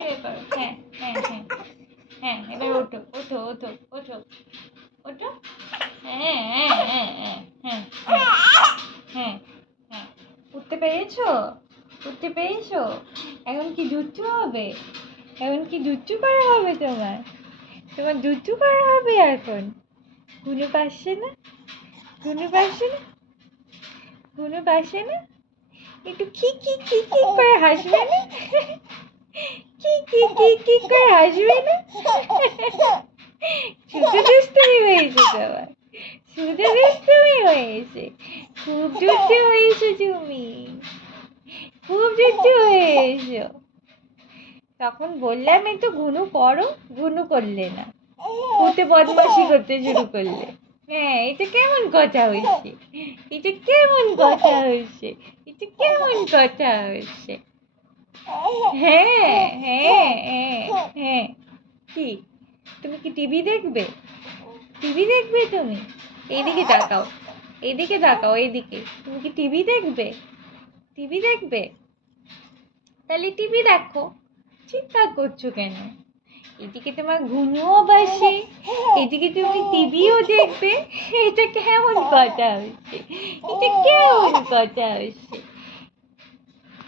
শুয়ে পড়ো। হ্যাঁ, হ্যাঁ, হ্যাঁ, হ্যাঁ, এবার ওঠো, ওঠো, ওঠো, ওঠো, ওঠো। হ্যাঁ, হ্যাঁ, হ্যাঁ, হ্যাঁ, হ্যাঁ, হ্যাঁ, হ্যাঁ। উঠতে পেরেছো? উঠতে পেরেছো? এখন কি দুষ্টু হবে? এখন কি দুষ্টু করা হবে তোমার? তোমার দুষ্টু করা হবে এখন? গুনু পারছে না? গুনু পারছে না? গুনু পারছে না? একটু কি কি কি কি করে হাসবে না? কি কি কি কি করে হাসবে না? শুধু দুষ্টুমি হয়েছে তোমার, শুধু দুষ্টুমি হয়েছে। খুব দুষ্টু হয়েছো তুমি, খুব দুষ্টু হয়েছো। তখন বললাম একটু ঘুনু করো, ঘুনু করলে না, উঠে বদমাশি করতে শুরু করলে। হ্যাঁ, এটা কেমন কথা হয়েছে? এটা কেমন কথা হয়েছে? এটা কেমন কথা হয়েছে? হ্যাঁ, হ্যাঁ, হ্যাঁ, হ্যাঁ। কি? তুমি কি টিভি দেখবে? টিভি দেখবে তুমি? এইদিকে তাকাও, এইদিকে তাকাও, এইদিকে। তুমি কি টিভি দেখবে? টিভি দেখবে? তাহলে টিভি দেখো, চিৎকার করছো কেন? এদিকে তোমার ঘুনুও বাসে, এদিকে তুমি টিভিও দেখবে। এটা কেমন কথা হচ্ছে? এটা কেমন কথা হচ্ছে?